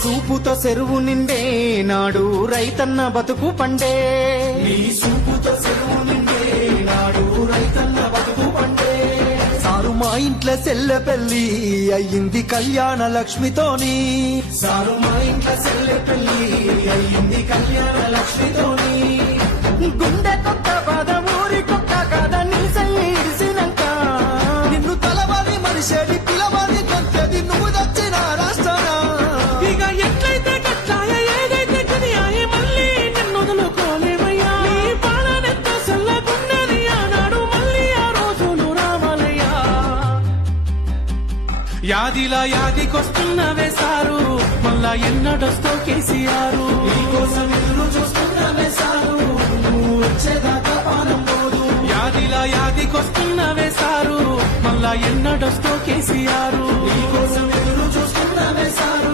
సూపుతో చెరువు నిండే నాడు రైతన్న బతుకు పండే నీ సూపుతో చెరువు నిండే నాడు రైతన్న బతుకు పండే సారు మా ఇంట్లో సెల్లె పెళ్లి అయ్యింది కళ్యాణ లక్ష్మితోని సారు మా ఇంట్లో సెల్లె పెళ్లి అయ్యింది కళ్యాణ లక్ష్మితోని గుండె కొత్త బాధ ఊరి కొత్త కాద నిలిసినాక నిన్ను తలవారి మనిషేది పిలవారి కొంచెది నువ్వు దచ్చిన రాష్ట్రాన ఇక ఎట్లయితే కట్లాయ ఏదైతే కనియాయ మళ్ళీ నిన్ను వదులుకోలేమయ్యా నీ పాలనెంత చల్లగున్నది ఆనాడు మళ్ళీ ఆ రోజులు రావాలయ్యా యాదిలా యాదికొస్తున్నవే సారు మళ్ళా ఎన్నడొస్తో కేసీఆర్ నీకోసం ఎదురు చూస్తున్నవే సారు నువ్వు వచ్చేదాకా పానం పోదు యాదిలా యాదికొస్తున్నవే సారు మళ్ళా ఎన్నడొస్తో కేసీఆర్ నీకోసం ఎదురు చూస్తున్నవే సారు